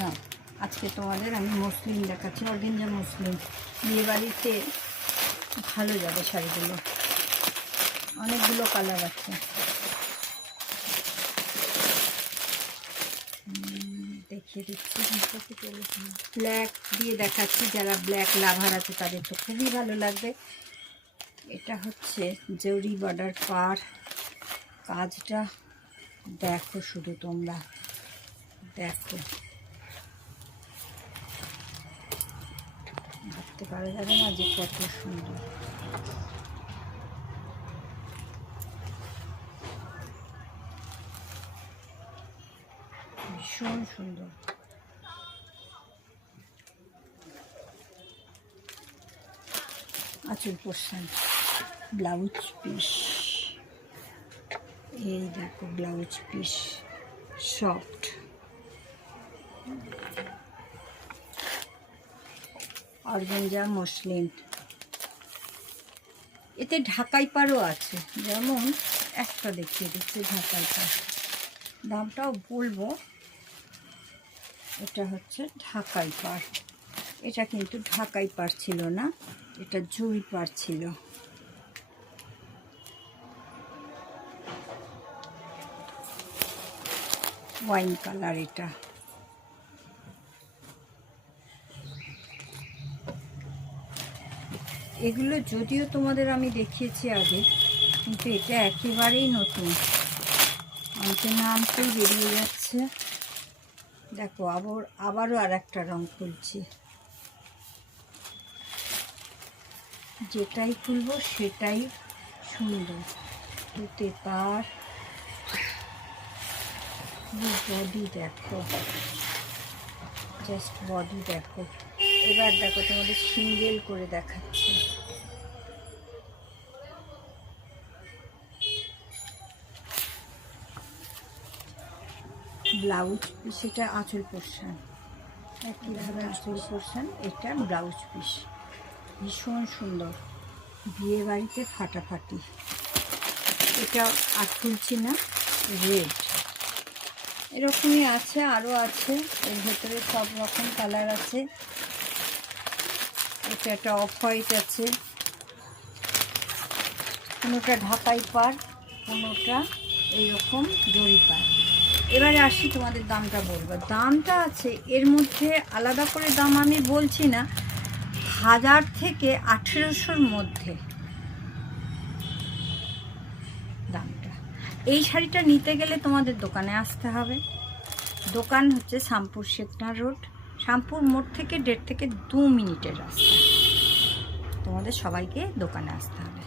না, আজকে তোমাদের আমি মসলিন দেখাচ্ছি, অর্গেঞ্জা মসলিন। বিয়েবাড়িতে ভালো যাবে শাড়িগুলো, অনেকগুলো কালার আছে। দেখিয়ে দিচ্ছি, ব্ল্যাক দিয়ে দেখাচ্ছি, যারা ব্ল্যাক লাভার আছে তাদের তো খুবই ভালো লাগবে। এটা হচ্ছে জরি বর্ডার পার, কাজটা দেখো শুধু তোমরা, দেখো, ভাবতে পারা যাবে না যে কত সুন্দর। ভীষণ সুন্দর। আঁচল পোর্শন, ব্লাউজ পিস, এই দেখো blouse piece soft. Organza muslin, এতে ঢাকাই পাড়ও আছে, যেমন একটা দেখিয়ে দিচ্ছি ঢাকাই পাড়, দামটাও বলবো। এটা হচ্ছে ঢাকাই পাড়, এটা কিন্তু ঢাকাই পাড় ছিল না, এটা জুই পাড় ছিল। ওয়াইন কালার এটা। এগুলো যদিও তোমাদের আমি দেখিয়েছি আগে, কিন্তু এটা একেবারেই নতুন, আনতে না আনতেই বেরিয়ে যাচ্ছে। দেখো আবারও আর একটা রং খুলছি, যেটাই খুলবো সেটাই সুন্দর। দুতে পার, বডি দেখো, জাস্ট বডি দেখো। এবার দেখো তোমাদের সিঙ্গেল করে দেখাচ্ছি। ব্লাউজ পিস, এটা আঁচল পোর্শন, একইভাবে আঁচল পোর্শন, এটা ব্লাউজ পিস, ভীষণ সুন্দর, বিয়ে বাড়িতে ফাটাফাটি। এটা আর খুলছি না, রেড, এরকমই আছে, আরও আছে, এর ভেতরে সব রকম কালার আছে। এটা একটা অফ হোয়াইট আছে, কোনোটা ঢাকাই পাড়, কোনোটা এইরকম জরি পাড়। এবারে আসি, তোমাদের দামটা বলবো। দামটা আছে এর মধ্যে, আলাদা করে দাম আমি বলছি না, 1000 থেকে 1800-র মধ্যে দামটা। এই শাড়িটা নিতে গেলে তোমাদের দোকানে আসতে হবে। দোকান হচ্ছে শ্যামপুর শেখনা রোড, শ্যামপুর মোড় থেকে 1.5 থেকে 2 মিনিটের রাস্তা। তোমাদের সবাইকে দোকানে আসতে হবে।